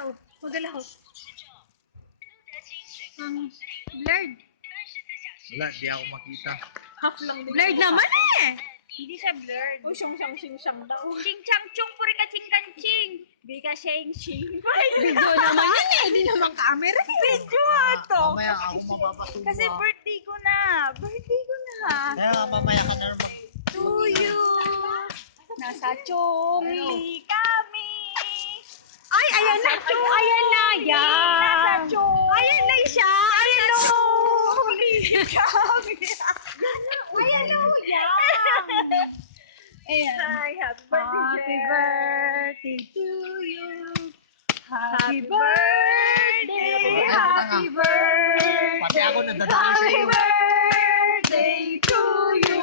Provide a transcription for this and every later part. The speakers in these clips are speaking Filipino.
Magalaw. Magalaw. Blurred. Wala, di ako makita. Half lang din. Blurred naman eh. Hindi siya blurred. Oh, siyang daw. Ching chang chung puri ka ching kan ching. Bika sheng shing. Video naman yan eh. Hindi naman camera eh. Video to. Mamaya ako mapapasubo. Kasi birthday ko na. Birthday ko na. Kaya mamaya ka na naman. To you. Nasa chongli kami. Ay, ayan na. Ayan na. Yan. Nasa chongli. Ayan na siya. Ayan na. kami. Ayan na. Yan. Ayan. Hi, happy birthday. Happy birthday to you. Happy birthday. Happy birthday. Pati ako nadadali Happy sa'yo. birthday to you.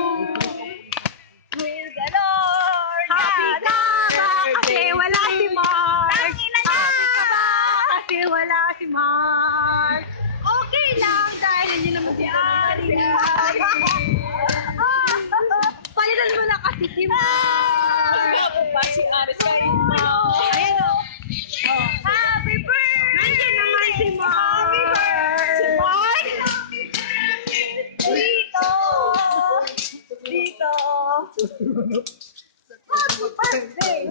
With the Lord. Happy ka ba? Kasi wala si Mark. Tangina niya. Happy ka ba? Kasi wala si Mark. Okay lang dahil hindi naman si Ari. Palitan mo na kasi si Mark. Si Aris kay Ayan o. Happy birthday. Nandiyan naman si Mark. Si Mark. Dito. Dito. Happy birthday.